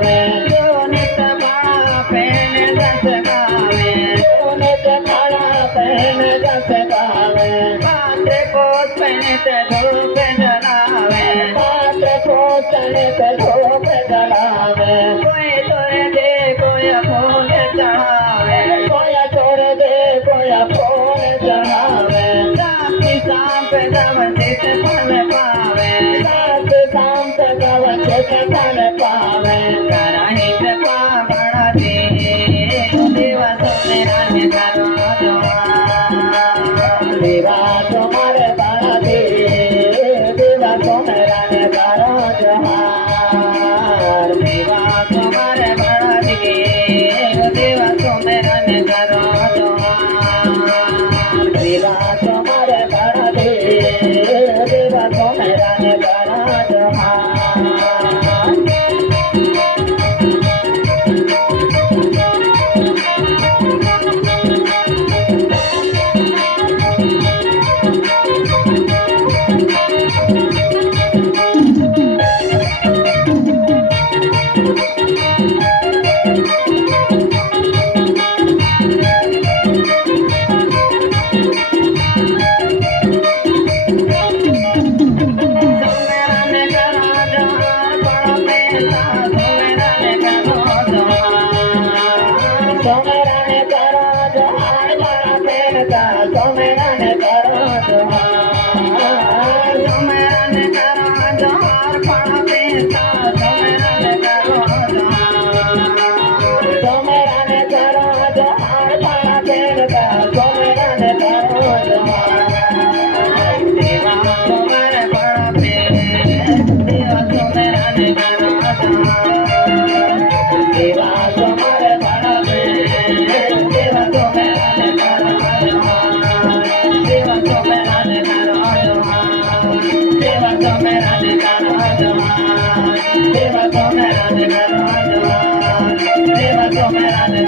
गावे नित बाळा पेन जस गावे नित काळा पहन जस गावे पात्र पोषण धूप जलावे पात्र पोषण धूप जलावे कोई तोर दे कोई फूल चढ़ावे कोई छोड़ दे कोई फूल चढ़ावे साथी सांप गवचित फल पावे साथ शांत गवचित फल पावे कराही कृपा बढ़ती देवा सोने राज करो देवा तुम्हारे बड़ा दे देवा तुम्हारा ने करो जोहार देवा तुम्हारे बड़ा दिखे देवा तुम्हारा ने करो देवा तुम्हारे बड़ा दे देवा तुम्हारा ने करो जोहार सोमेराने करो जोहार बड़ा पेनका सोमेराने करो जोहार सोमेराने करो जोहार बड़ा पेनका सोमेराने करो जोहार सोमेराने करो जोहार बड़ा पेनका सोमेराने करो जोहार देवा तुम्हारे बड़ा पेन देवा सोमेराने करो जोहार देवा तुम्हारे बड़ा देवा सोमेराने करो जोहार देवा सोमेराने करो जोहार देवा सोमेराने करो जोहार देवा सोमेराने करो जोहार देवा सोमेराने